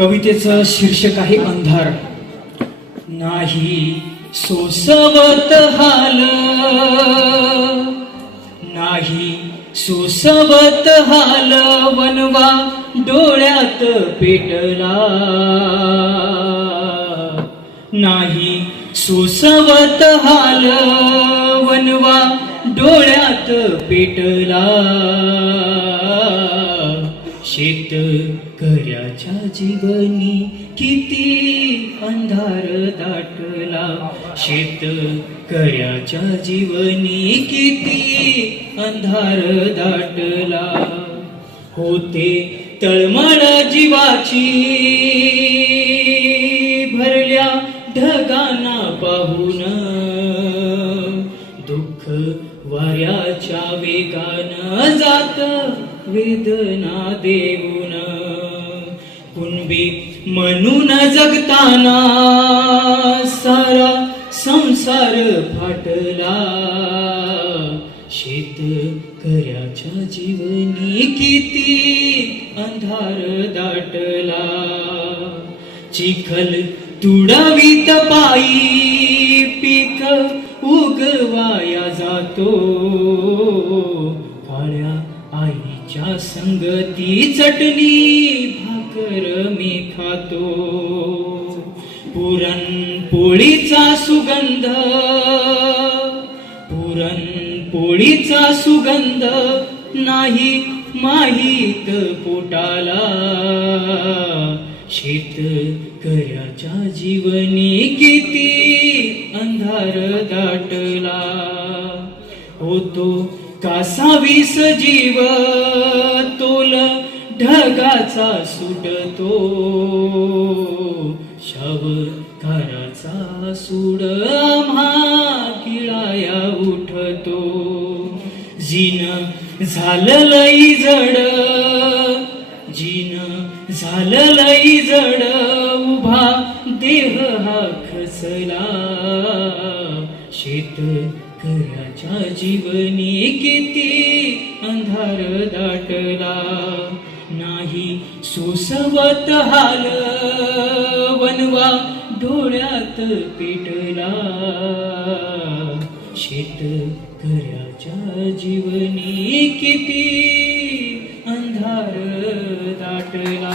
कवितेचं शीर्षक आहे अंधार. नाही सोसवत हाल, नाही सोसवत हाल, वनवा डोळ्यात पेटला. नाही सोसवत हाल, वनवा डोळ्यात पेटला. शेतकऱ्याच्या जीवनी किती अंधार दाटला. शेतकऱ्याच्या जीवनी किती अंधार दाटला. होते तळमळ जीवाची भरल्या ढगांना पाहून. दुःख वाऱ्याच्या वेगानं जात वेदना देऊन. कुणबी म्हणून जगताना सारा संसार फाटला. शेतकऱ्याच्या जीवनी किती अंधार दाटला. चिखल तुडवीत पायी पीक उगवाया जातो. काळ्या आईच्या संगती चटणी भाकर मी खातो. पुरणपोळीचा सुगंध, पुरणपोळीचा सुगंध नाही माहीत पोटाला. शेतकऱ्याच्या जीवनी किती अंधार दाटला. होतो कासावीस जीव तोल ढगाचा सुटतो. शवकाराचा सूड आम्हा किळाया उठतो. जीन झालं लई जड, जीन झालं लई जड, उभा देह हा खचला. शेतकऱ्याच्या जीवनी किती अंधार दाटला. नाही सोसवत हाल, वनवा डोळ्यात पेटला. शेतकऱ्याच्या जीवनी किती अंधार दाटला.